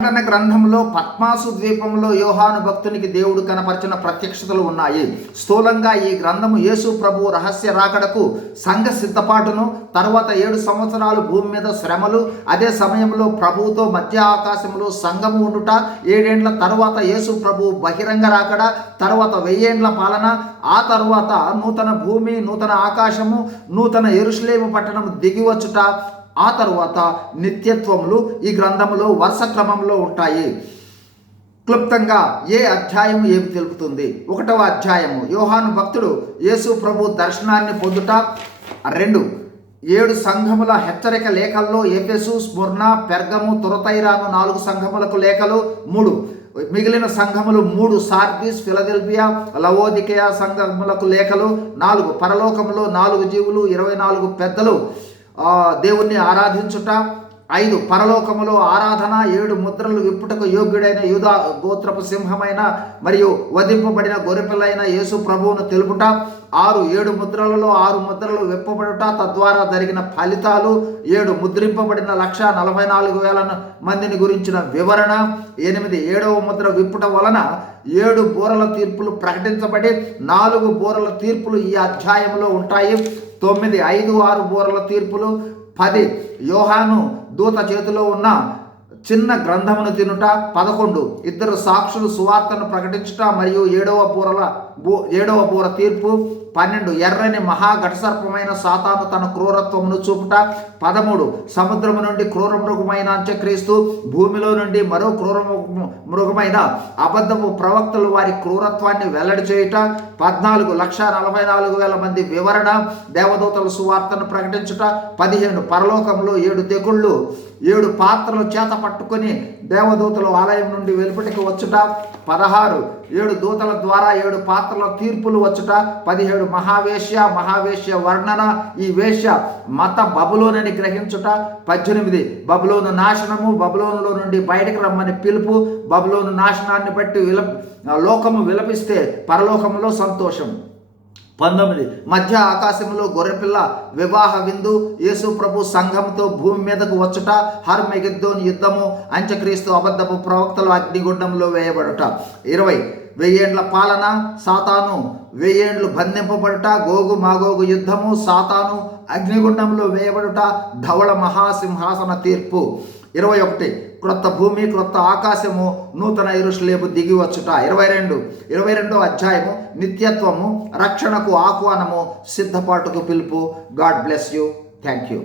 ప్రకటన గ్రంథంలో పద్మాసు ద్వీపంలో యోహాను భక్తునికి దేవుడు కనపరిచిన ప్రత్యక్షతలు ఉన్నాయి. స్థూలంగా ఈ గ్రంథము యేసు ప్రభు రహస్య రాకడకు సంఘ సిద్ధపాటును తర్వాత ఏడు సంవత్సరాలు భూమి మీద శ్రమలు అదే సమయంలో ప్రభువుతో మధ్య ఆకాశంలో సంఘము ఉండుట ఏడేండ్ల తర్వాత యేసు ప్రభు బహిరంగ రాకడ తర్వాత వెయ్యేండ్ల పాలన ఆ తర్వాత నూతన భూమి నూతన ఆకాశము నూతన ఎరుశ్లేము పట్టణం దిగివచ్చుట ఆ తరువాత నిత్యత్వములు ఈ గ్రంథములో వరుస క్రమంలో ఉంటాయి. క్లుప్తంగా ఏ అధ్యాయం ఏమి తెలుపుతుంది? ఒకటవ అధ్యాయము. యోహాను భక్తుడు యేసు ప్రభు దర్శనాన్ని పొందుట రెండు. ఏడు సంఘముల హెచ్చరిక లేఖల్లో ఏపెసు స్ముర్ణ పెర్గము తురతైరాను నాలుగు సంఘములకు లేఖలు మూడు. మిగిలిన సంఘములు మూడు. సార్బీస్ ఫిలదెల్ఫియా లవోదికేయ సంఘములకు లేఖలు నాలుగు. పరలోకములో నాలుగు జీవులు ఇరవై నాలుగు పెద్దలు. దేవుణ్ణి ఆరాధించుట ఐదు పరలోకములో ఆరాధన ఏడు ముద్రలు విప్పుటకు యోగ్యుడైన యూదా గోత్రపు సింహమైన మరియు వధింపబడిన గొర్రెపిల్లైన యేసు ప్రభువును తెలుపుట ఆరు ఏడు ముద్రలలో ఆరు ముద్రలు విప్పబడుట తద్వారా జరిగిన ఫలితాలు ఏడు ముద్రింపబడిన లక్ష నలభై నాలుగు వేల మందిని గురించిన వివరణ ఎనిమిది ఏడవ ముద్ర విప్పుట వలన ఏడు బూరల తీర్పులు ప్రకటించబడి నాలుగు బూరల తీర్పులు ఈ అధ్యాయంలో ఉంటాయి తొమ్మిది ఐదు ఆరు బూరల తీర్పులు పది. యోహాను దూత చేతిలో ఉన్న చిన్న గ్రంథమును తినుట పదకొండు. ఇద్దరు సాక్షులు సువార్తను ప్రకటించుట మరియు ఏడవ పూరల బూ ఏడవ పూర తీర్పు పన్నెండు. ఎర్రని మహా ఘటసర్పమైన సాతాను తన క్రూరత్వమును చూపుట పదమూడు. సముద్రము నుండి క్రూర మృగమైన అంత్యక్రీస్తు భూమిలో నుండి మరో క్రూర మృగమైన అబద్ధపు ప్రవక్తలు వారి క్రూరత్వాన్ని వెల్లడి చేయుట పద్నాలుగు. లక్ష నలభై నాలుగు వేల మంది వివరణ దేవదూతల సువార్తను ప్రకటించుట పదిహేను. పరలోకంలో ఏడు తెగుళ్ళు ఏడు పాత్రలు చేత పట్టుకొని దేవదూతలు ఆలయం నుండి వెలుపటికి వచ్చుట. పదహారు ఏడు దూతల ద్వారా ఏడు పాత్రల తీర్పులు వచ్చుట. పదిహేడు మహావేశ్య మహావేశ్య వర్ణన ఈ వేశ్య మత బబులోనని గ్రహించుట. పద్దెనిమిది బబులోను నాశనము బబులోనులో నుండి బయటకు రమ్మని పిలుపు. బబులోను నాశనాన్ని బట్టి విల లోకము విలపిస్తే పరలోకములో సంతోషం. పంతొమ్మిది. మధ్య ఆకాశంలో గొర్రెపిల్ల వివాహ విందు యేసు ప్రభు సంఘంతో భూమి మీదకు వచ్చుట హర్మెగిద్దోని యుద్ధము అంత్యక్రీస్తు అబద్ధపు ప్రవక్తలు అగ్నిగుండంలో వేయబడుట. ఇరవై. వెయ్యేండ్ల పాలన సాతాను వెయ్యేండ్లు బంధింపబడుట గోగు మాగోగు యుద్ధము సాతాను అగ్నిగుండంలో వేయబడుట ధవళ మహాసింహాసన తీర్పు. ఇరవై ఒకటి. క్రొత్త భూమి క్రొత్త ఆకాశము నూతన ఇరుషులేపు దిగి వచ్చుట ఇరవై రెండు. ఇరవై రెండో అధ్యాయము నిత్యత్వము రక్షణకు ఆహ్వానము సిద్ధపాటుకు పిలుపు. God bless you. Thank you.